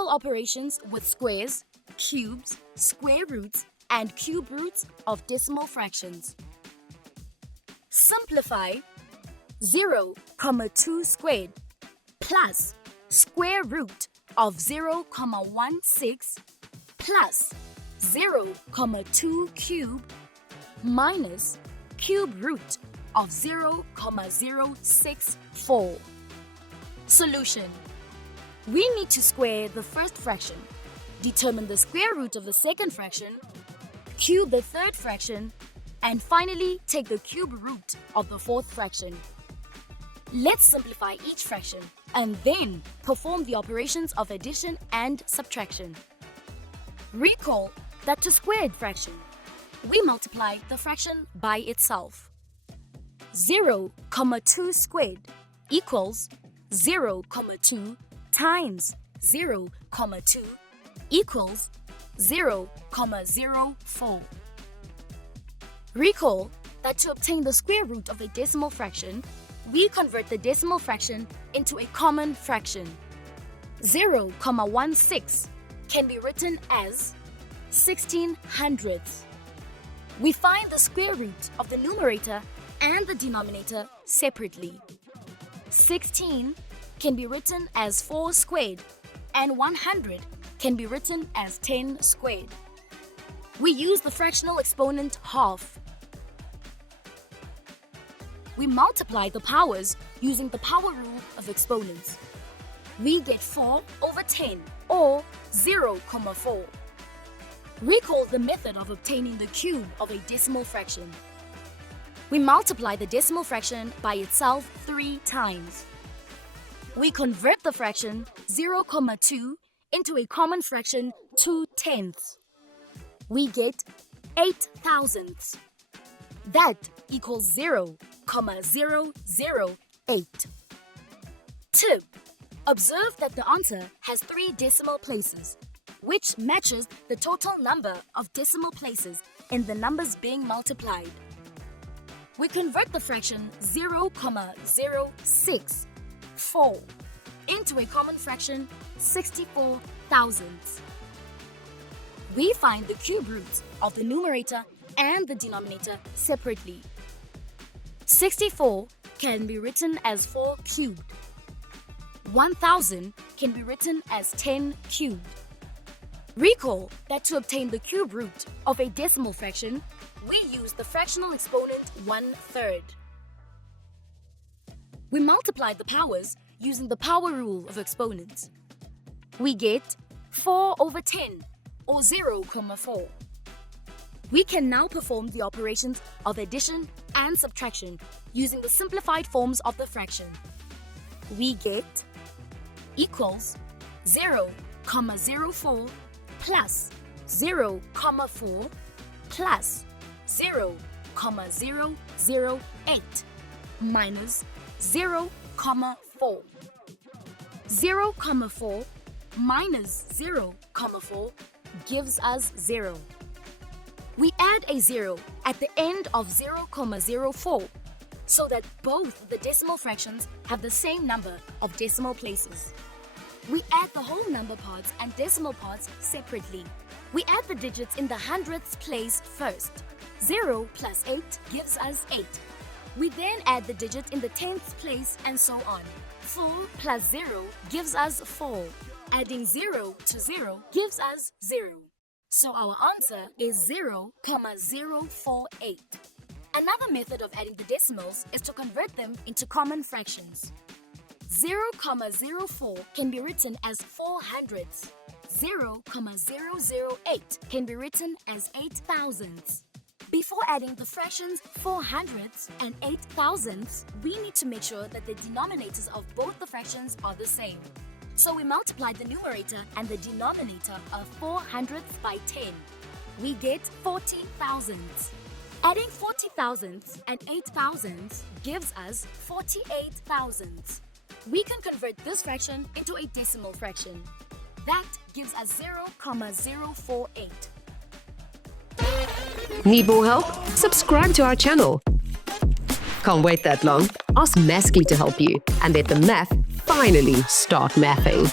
simple operations with squares, cubes, square roots, and cube roots of decimal fractions. Simplify 0,2 squared plus square root of 0,16 plus 0,2 cube minus cube root of 0,064. Solution. We need to square the first fraction, determine the square root of the second fraction, cube the third fraction, and finally take the cube root of the fourth fraction. Let's simplify each fraction and then perform the operations of addition and subtraction. Recall that to squared fraction, we multiply the fraction by itself. 0,2 squared equals 0,2 times 0,2 equals 0,04. Recall that to obtain the square root of a decimal fraction, we convert the decimal fraction into a common fraction. 0,16 can be written as 16/100ths. We find the square root of the numerator and the denominator separately. 16 can be written as 4 squared and 100 can be written as 10 squared. We use the fractional exponent half. We multiply the powers using the power rule of exponents. We get 4 over 10 or 0,4. Recall the method of obtaining the cube of a decimal fraction. We multiply the decimal fraction by itself 3 times. We convert the fraction 0,2 into a common fraction 2/10ths. We get 8 thousandths. That equals 0,008. Tip: observe that the answer has 3 decimal places, which matches the total number of decimal places in the numbers being multiplied. We convert the fraction 0,064 into a common fraction 64 thousandths. We find the cube roots of the numerator and the denominator separately. 64 can be written as 4 cubed. 1000 can be written as 10 cubed. Recall that to obtain the cube root of a decimal fraction, we use the fractional exponent 1/3. We multiply the powers using the power rule of exponents. We get 4 over 10 or 0,4. We can now perform the operations of addition and subtraction using the simplified forms of the fraction. We get equals 0,04 plus 0,4 plus 0,008 minus 0,4. 0,4 minus 0,4 gives us 0. We add a 0 at the end of 0,04 so that both the decimal fractions have the same number of decimal places. We add the whole number parts and decimal parts separately. We add the digits in the hundredths place first. 0 plus 8 gives us 8. We then add the digit in the tenths place and so on. 4 plus 0 gives us 4. Adding 0 to 0 gives us 0. So our answer is 0,048. Another method of adding the decimals is to convert them into common fractions. 0,04 can be written as 4 hundredths. 0,008 can be written as 8 thousandths. Before adding the fractions 4 hundredths and 8 thousandths, we need to make sure that the denominators of both the fractions are the same. So we multiply the numerator and the denominator of 4 hundredths by 10. We get 40 thousandths. Adding 40 thousandths and 8 thousandths gives us 48 thousandths. We can convert this fraction into a decimal fraction. That gives us 0,048. Need more help? Subscribe to our channel. Can't wait that long? Ask Maskly to help you and let the math finally start mathing.